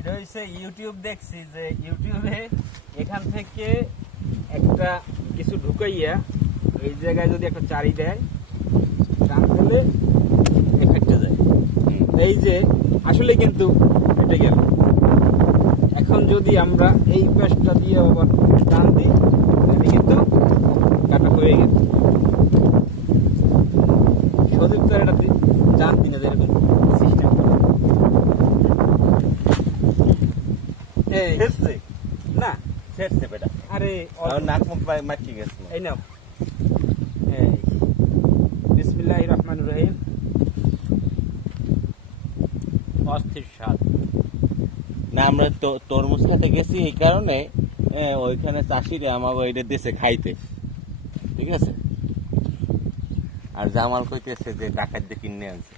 এটা হচ্ছে ইউটিউব দেখছি যে ইউটিউবে এখান থেকে একটা কিছু ঢুকাইয়া এই জায়গায় যদি একটা চারি দেয় টান দিলে এফেক্টে যায়। এই যে আসলে কিন্তু এটা গেল। এখন যদি আমরা এই পাশটা দিয়ে আবার টান দিই তাহলে কিন্তু কাটা হয়ে গেল। সদীপ তো এটা জানতি না যে এরকম সিস্টেম। না ছেড়ছে বেটা, আরে নাক মুখ মাটি গেছে। এই নাও, এই বিসমিল্লাহির রহমানির রহিম। অস্থির স্বাদ। না আমরা তরমুজ খেতে গেছি এই কারণে ওইখানে চাষিরা আমাকে এটা দিয়েছে খাইতে, ঠিক আছে। আর জামাল কইতেছে যে ডাকাত দিয়ে কিনে আনছে,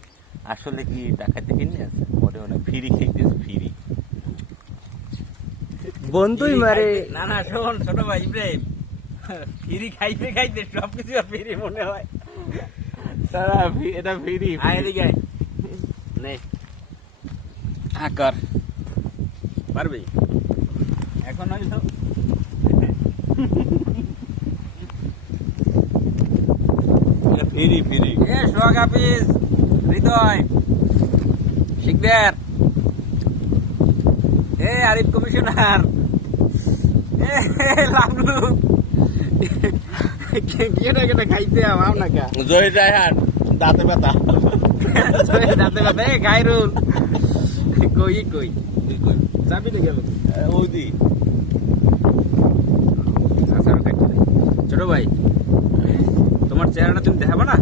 আসলে কি ডাকাত দিয়ে কিনে আনছে? মোটেও না, ফ্রি খাইতেছে, ফ্রি। বন্ধুই মারে। না না শোন ছোট ভাই ইব্রাহিম, ফ্রি খাইতে খাইতে সবকিছু ফ্রি মনে হয়। তারা এটা ফ্রি। আয় এদিকে আয়। নে কর, পারবি এখন হয়তো ফ্রি ফ্রি। এ সোহাগ হাফিজ, হৃদয়, শিকদার, এ আরিফ কমিশনার, এ লামলু, কেটা কেটা খাইতে আম না কা জয় রায়হান দাঁতে ব্যথা, দাঁতে ব্যথা। এ খাইরুল কই কই যাবি না গেল ওদি। ছোট ভাই তোমার চেহারাটা তুমি দেখাবো না?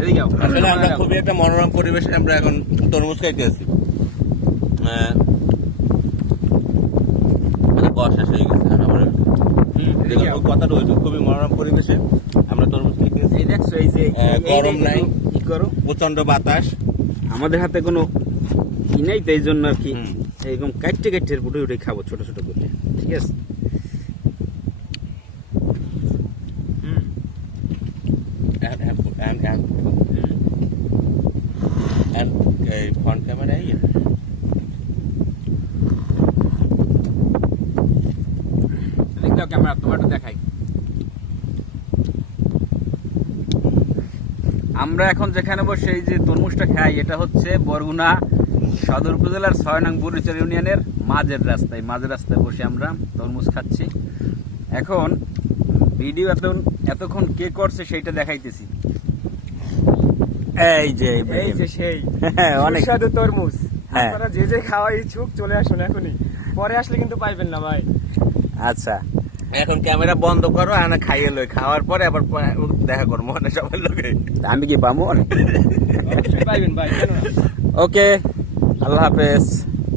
এদিকে যাও। আসলে আমরা খুবই একটা মনোরম পরিবেশে আমরা এখন তরমুজ খাইতে আছি। বর্ষা শেষ হয়ে গেছে আর আমরা কথাটা হয়েছে খুবই মনোরম পরিবেশে আমরা তরমুজ খাইতে আছি। এই দেখছো এই যে গরম নাই, কি করো, প্রচন্ড বাতাস। আমাদের হাতে কোনো ই নাই তো এই জন্য আর কি এরকম কাটতে কাটতে উঠে উঠে খাবো ছোট ছোট করে, ঠিক আছে। ফ্রন্ট ক্যামেরায় দেখো ক্যামেরা তোমারটা দেখাই। আমরা এখন যেখানে বসে এই যে তরমুজটা খাই এটা হচ্ছে বরগুনা সদর উপজেলার ৬ নং বুড়িচর ইউনিয়নের মাঝের রাস্তায় বসে আমরা তরমুজ খাচ্ছি। এখন ভিডিও এতক্ষণ কে করছে সেইটা দেখাইতেছি। এই যে সেই অনেক সুস্বাদু তরমুজ। হ্যাঁ। আপনারা যে যে খাওয়া ইচ্ছুক চলে আসুন এখনই, পরে আসলে কিন্তু পাইবেন না ভাই। আচ্ছা এখন ক্যামেরা বন্ধ করো, আর খাইয়ে লই, খাওয়ার পরে আবার দেখা করবো মানে সবার লোকে। আমি কি পাবো? অবশ্যই পাইবেন ভাই, কেন না? ওকে, আল্লাহ হাফেজ।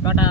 টাটা।